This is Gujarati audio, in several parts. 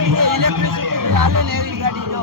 આવી છે ઇલેક્ટ્રિસિટી હાલે ને એવી ગાડી જો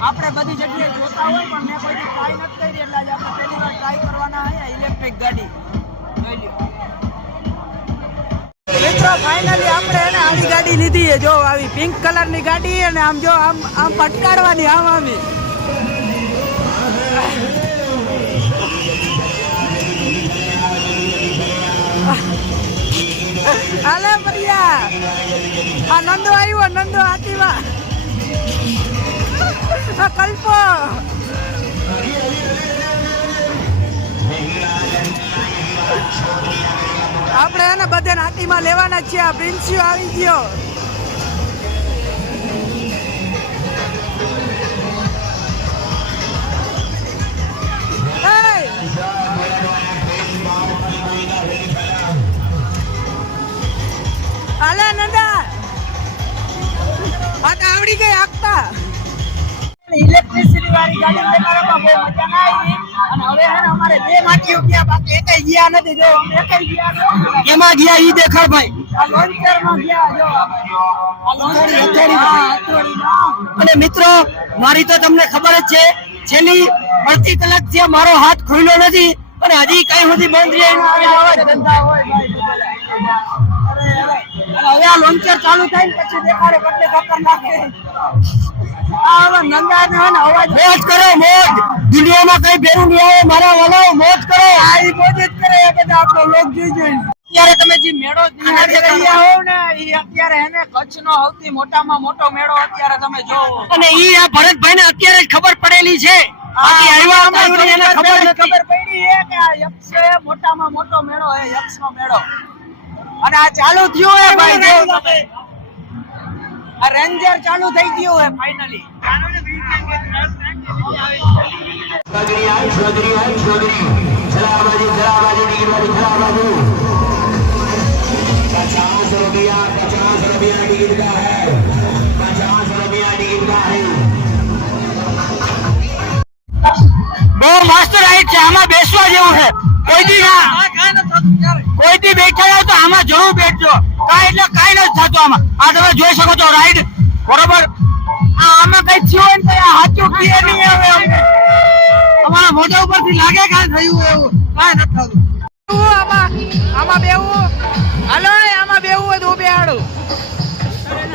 આપણે બધી જગ્યાએ જોતા હોય પણ મેં કોઈ ટ્રાય નથી કરી એટલે આજે આપણે પહેલી વાર ટ્રાય કરવાના છે ઇલેક્ટ્રિક ગાડી જોઈ લ્યો મિત્રો ફાઇનલી આપણે એને આવી ગાડી લીધી છે જો આવી પિંક કલરની ગાડી અને આમ જો આમ પટકાડવાની આમ આવી હાલે ભૈયા આ નંદો આવ્યો નંદો હાથીમાં આ કલ્પો આપણે એને બધે હાથીમાં લેવાના છીએ આ પ્રિન્સિયો આવી ગયો હાલે નંદા આ તો આવડી ગઈ આખતા ઇલેક્ટ્રિસિટી વાળી ગાડી લેવામાં બહુ મજા ના આવી અને હવે હે ને અમારે બે માટીઓ ગયા બાકી એકઈ ગયા નથી જો અમે એકઈ ગયા નથી એમાં ગયા ઈ દેખાડ ભાઈ આ લોન્ચર માં ગયા જો આ લોન્ચર અને મિત્રો મારી તો તમને ખબર જ છે છેલ્લી અડધી કલાક થી મારો હાથ ખુલ્લો નથી અને હજી કઈ સુધી બંધ રહ્યા આવાજ ધંધા હોય ભાઈ અરે હવે આ લોન્ચર ચાલુ થાય ને પછી દેખાડે કેટલે ટક્કર નાખે અવાજ મોજ કરો મોજ દુનિયામાં કઈ ભેરું નહીં આવે મારા વાલો મોજ કરો આ મોજ જ કરે બધા આપણો લોક જોઈ જોઈ અત્યારે તમે જે મેળો રહ્યા હો ને ઈ અત્યારે એને કચ્છનો સૌથી મોટામાં મોટો મેળો અત્યારે તમે જોવો અને ઈ આ ભરતભાઈ ને અત્યારે જ ખબર પડેલી છે બાકી આવ્યા એને ખબર પડી છે કે આ યક્ષ મોટામાં મોટો મેળો છે યક્ષનો મેળો અને આ ચાલુ થયો હે ભાઈ જો તમે આ રેન્જર ચાલુ થઈ ગયું હે ફાઇનલી બહુ મસ્ત રાઈડ છે આમાં બેસવા જેવું છે કોઈ દી બેઠા જાવ તો આમાં જરૂર બેઠજો કાઈ એટલે કાઈ નથી થતું આમાં આ તમે જોઈ શકો છો રાઈડ બરોબર આમાં કઈ થયું હોય ને હાચું ક્લિયર નહીં આવે અમારા મોઢા ઉપરથી લાગે કાંઈ થયું એવું કાંઈ નથી થતું આમાં બેવું હાલો આમાં બેવું હોય તો બેહાડું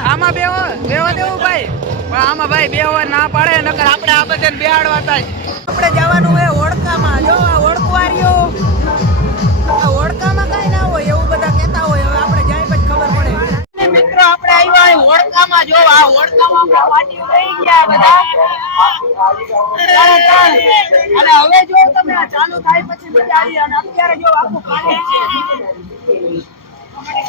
આમાં બેવા દેવું ભાઈ પણ આમાં ભાઈ બેહવા ના પાડે નકર આપણે આ બધાને બેહાડવા થાય આપણે જવાનું હોય ઓળખામાં જો આ ઓળખવારીઓ ઓળખામાં કઈ ના હોય એવું બધા કહેતા હોય હવે આપણે જાય પછી ખબર પડે મિત્રો આપણે આવ્યા ઓળખામાં જો આ ઓળખામાં વાટીઓ રહી ગયા બધા અને હવે જો તમે આ ચાલુ થાય પછી મજા આવી અને અત્યારે જો આખું ખાલી છે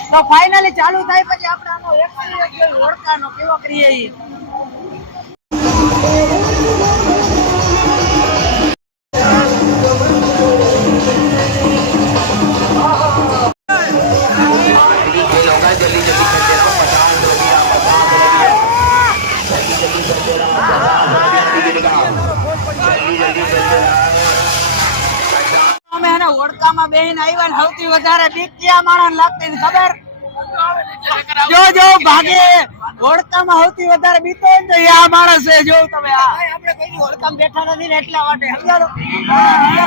તો ફાઇનલી ચાલુ થાય પછી આપણે આનો એક્સપીરિયન્સ ઓળખાનો કેવો કરીએ ઈ ઓળખામાં બેહીને આવ્યા ને સૌથી વધારે બીક ક્યાં માણસ લાગતી ખબર જો ભાગે ઓળખામાં સૌથી વધારે બીતો હોય તો આ માણસ છે જો તમે આપણે કોઈ ઓળખામાં બેઠા નથી ને એટલા માટે સમજાડો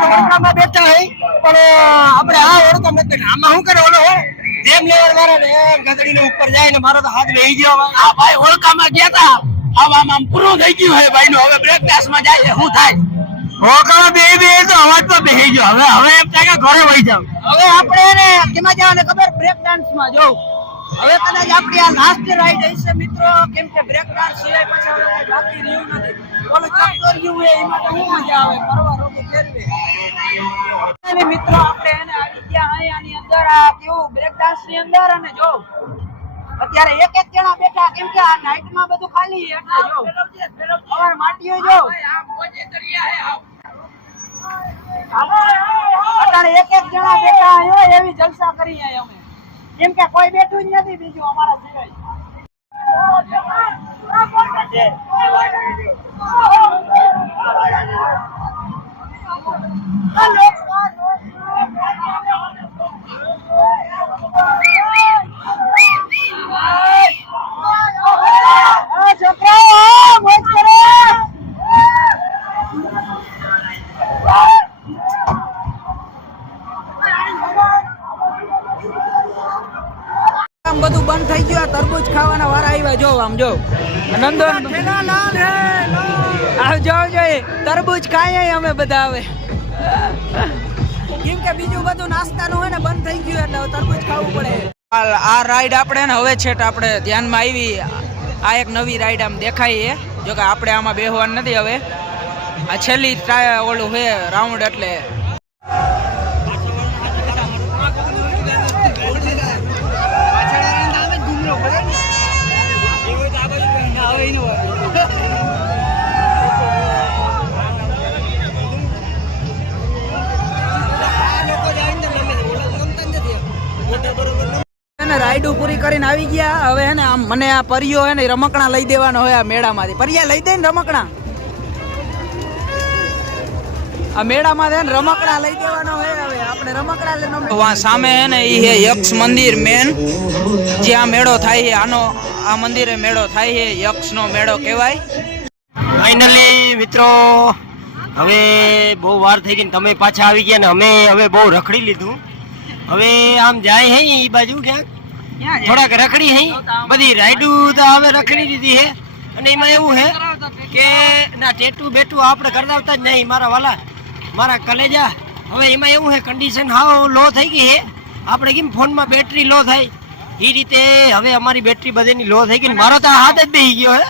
ઓળખામાં બેઠા હોય પણ આપણે આ ઓળખામાં નથી આમાં શું કરે ઓલો જેમ લેવર વાળા ને ગધડીને ઉપર જાય ને મારો તો હાથ બેહી ગયો આ ભાઈ ઓળખામાં ગયા તા આમ પૂરું થઈ ગયું હે ભાઈ નું હવે બ્રેક ડાન્સમાં જાય શું થાય ઓળખામાં બે તો અવાજ તો બેહી ગયો હવે એમ થાય કે ઘરે વહી જાવ હવે આપણે એને કેમાં જવાને ખબર બ્રેક ડાન્સમાં જવું હવે કદાચ આપણી આ લાસ્ટ રાઈડ હશે મિત્રો કેમ કે બ્રેક ડાન્સ સિવાય પછી હવે બાકી રહ્યું નથી ઓલું ચક્કરિયું હે એમાં તો શું મજા આવે ફરવા રોકો ફેરવે મિત્રો આપણે એને આવી ગયા આની અંદર આ કેવું બ્રેક ડાન્સ ની અંદર અને જો અત્યારે એક જણા બેઠા કેમ કે આ નાઈટ માં બધું ખાલી એટલે જો અમાર માટીઓ જો અત્યારે એક જણા બેઠા હોય એવી જલસા કરી અમે કેમ કે કોઈ બેઠું જ નથી બીજું અમારા સિવાય આમ બધું બંધ થઈ ગયું. આ તરબૂચ ખાવાના વારા આવ્યા. જો આમ જો નંદન જો તરબૂચ ખાઈએ અમે બધા આવે. કેમ કે બીજું બધું નાસ્તાનું હોય ને બંધ થઈ ગયું એટલે તરબૂચ ખાવું પડે. આ રાઈડ આપણે ને હવે છેટ આપણે ધ્યાનમાં આવી. આ એક નવી રાઈડ આમ દેખાય છે. જો કે આપણે આમાં બેહવાનું નથી હવે. આ છેલ્લી ઓલું છે રાઉન્ડ એટલે રાઈડો પૂરી કરીને આવી ગયા. હવે હે ને આમ મને આ પરિયો હે ને રમકડા લઈ દેવાનો હોય આ મેળામાંથી. પરિયા લઈ દે ને રમકડા. આ મેળામાં છે ને રમકડા લઈ દેવાનો હોય. હવે આપણે રમકડા લઈને સામે હે ને ઈ હે યક્ષ મંદિર મેન જ્યાં મેળો થાય છે. આનો આ મંદિરે મેળો થાય છે. યક્ષનો મેળો કહેવાય. ફાઇનલી મિત્રો હવે બહુ વાર થઈ ગઈ. તમે પાછા આવી ગયા ને અમે હવે બહુ રખડી લીધું. હવે આમ જાય હે ઈ બાજુ ક્યાંક થોડાક રખડી હઈ. બધી રાઈડું તો હવે રખડી દીધી હે. અને એમાં એવું હે કે ના ટેટુ બેટુ આપણે કરતા જ નહીં મારા વાલા મારા કલેજા. હવે એમાં એવું હે કન્ડિશન હાવ લો થઈ ગઈ હે. આપણે કેમ ફોનમાં બેટરી લો થાય એ રીતે હવે અમારી બેટરી બધીની લો થઈ ગઈ. મારો તો હાથ જ બેસી ગયો હે.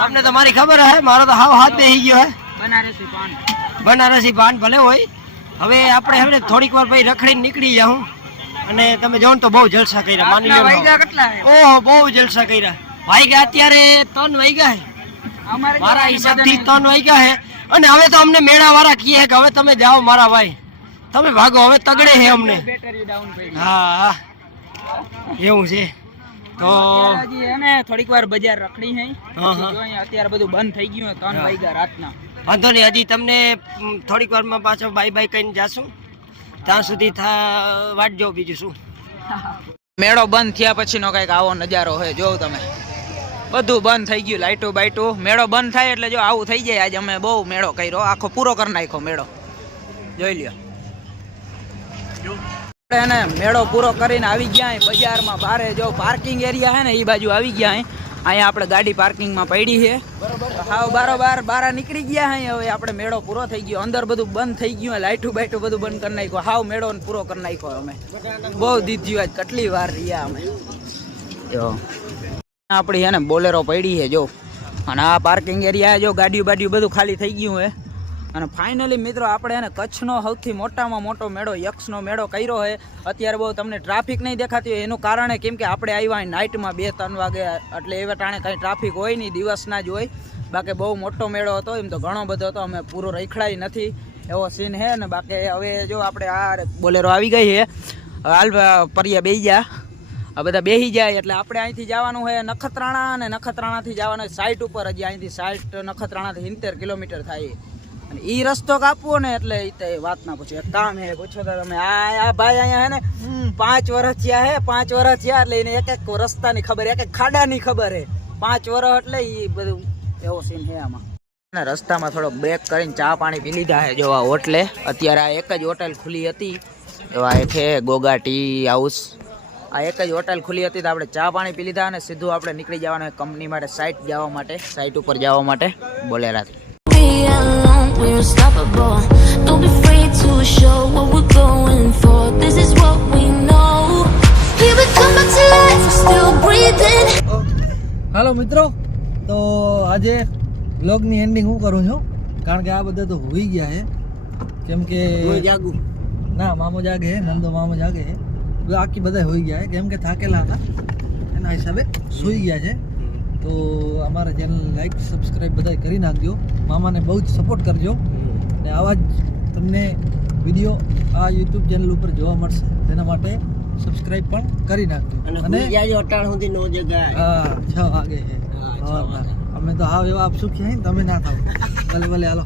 તમને તો મારી ખબર હે મારો તો હાવ હાથ બેસી ગયો હે. બનારસી પાન ભલે હોય. હવે આપણે હવે થોડીક વાર પછી રખડીને નીકળી જાઉં. અને તમે જોવો ને તો બહુ જલસા કર્યા. માની લો ઓહો બહુ જલસા કર્યા. વાગ્યા અત્યારે 3 વાગ્યા હે મારા હિસાબથી 3 વાગ્યા હે. અને હવે તો અમને મેળા વાળા કહે કે હવે તમે જાઓ મારા ભાઈ તમે ભાગો હવે તગડે હે અમને. હા એવું છે. તો થોડીક વાર બજાર રખડી હે. અત્યારે બધું બંધ થઈ ગયું. 3 વાગ્યા રાતના. વાંધો નહીં હજી તમને થોડીક વારમાં પાછો બાય બાય કહીને જાશું. ત્યાં સુધી વાટજો. બીજું શું મેળો બંધ થયા પછીનો કઈક આવો નજારો હોય. જોવ તમે બધું બંધ થઈ ગયું. લાઈટો બાઈટો મેળો બંધ થાય એટલે જો આવું થઈ જાય. આજે અમે બહુ મેળો કર્યો. આખો પૂરો કરી નાખ્યો મેળો. જોઈ લ્યો એને મેળો પૂરો કરીને આવી ગયા બજારમાં. બારે જો પાર્કિંગ એરિયા હે ને એ બાજુ આવી ગયા. અહીંયા આપણે ગાડી પાર્કિંગમાં પડી છે. હાવ બારોબાર બારા નીકળી ગયા. હવે આપણે મેળો પૂરો થઈ ગયો. અંદર બધું બંધ થઈ ગયું. લાઈટું બાઈટું બધું બંધ કરી નાખ્યું. હાવ મેળો પૂરો કરી નાખ્યો. અમે બહુ દીધ્યું આજ કેટલી વાર રહ્યા અમે. જો આપણી હે ને બોલેરો પડી છે જો. અને આ પાર્કિંગ એરિયા જો ગાડીઓ બાડીઓ બધું ખાલી થઈ ગયું હે. અને ફાઇનલી મિત્રો આપણે એને કચ્છનો સૌથી મોટામાં મોટો મેળો યક્ષનો મેળો કર્યો છે. અત્યારે બહુ તમને ટ્રાફિક નહીં દેખાતી હોય એનું કારણ કેમ કે આપણે આવ્યા નાઇટમાં 2-3 વાગે એટલે એવા ટાણે કંઈ ટ્રાફિક હોય નહીં. દિવસના જ હોય. બાકી બહુ મોટો મેળો હતો. એમ તો ઘણો બધો હતો. અમે પૂરો રખડાઈ નથી એવો સીન છે ને. બાકી હવે જો આપણે આ બોલેરો આવી ગઈ છે. હાલ પરિયા બેસી ગયા. આ બધા બેસી જાય એટલે આપણે અહીંથી જવાનું હોય નખત્રાણા. અને નખત્રાણાથી જવાનું સાઇટ ઉપર. હજી અહીંથી સાઇટ નખત્રાણાથી 70 કિલોમીટર થાય. અને એ રસ્તો કાપવો ને એટલે એ વાત ના પૂછો. એક કામ હે પૂછો તો તમે. આ ભાઈ અહીંયા હે ને 5 વર્ષ થયા હે. 5 વર્ષ થયા એટલે એને એક રસ્તાની ખબર એક ખાડાની ખબર હે. 5 વર્ષ એટલે એ બધું એવો સીન હે આમાં. રસ્તામાં થોડોક બ્રેક કરીને ચા પાણી પી લીધા હે. જો આ હોટલે અત્યારે આ એક જ હોટલ ખુલી હતી. જો આ છે ગોગા ટી હાઉસ. આ એક જ હોટલ ખુલી હતી તો આપણે ચા પાણી પી લીધા અને સીધું આપણે નીકળી જવાનું કંપની માટે સાઇટ જવા માટે. સાઇટ ઉપર જવા માટે બોલેરાથી. We're unstoppable. Don't be afraid to show what we're going for. This is what we know. We will come back to life. We're still breathing. હાલો મિત્રો, તો આજે વ્લોગની એન્ડિંગ હું કરું છું કારણ કે આ બધા તો હોઈ ગયા છે. કેમ કે જાગું ના મામો જાગે છે. નંદો મામો જાગે છે. બાકી બધા હોઈ ગયા છે કેમ કે થાકેલા હતા એના હિસાબે સૂઈ ગયા છે. તો અમારા ચેનલ લાઈક સબસ્ક્રાઈબ બધા કરી નાખજો. મામાને બહુ જ સપોર્ટ કરજો. અને આવા જ તમને વિડીયો આ યુટ્યુબ ચેનલ ઉપર જોવા મળશે. તેના માટે સબસ્ક્રાઈબ પણ કરી નાખજો. અને અટાણ સુધી નો જગ્યા. હા 6 વાગે છે. અમે તો હાવ એવા સુખી હે તમે ના થાવ. ભલે ભલે હાલો.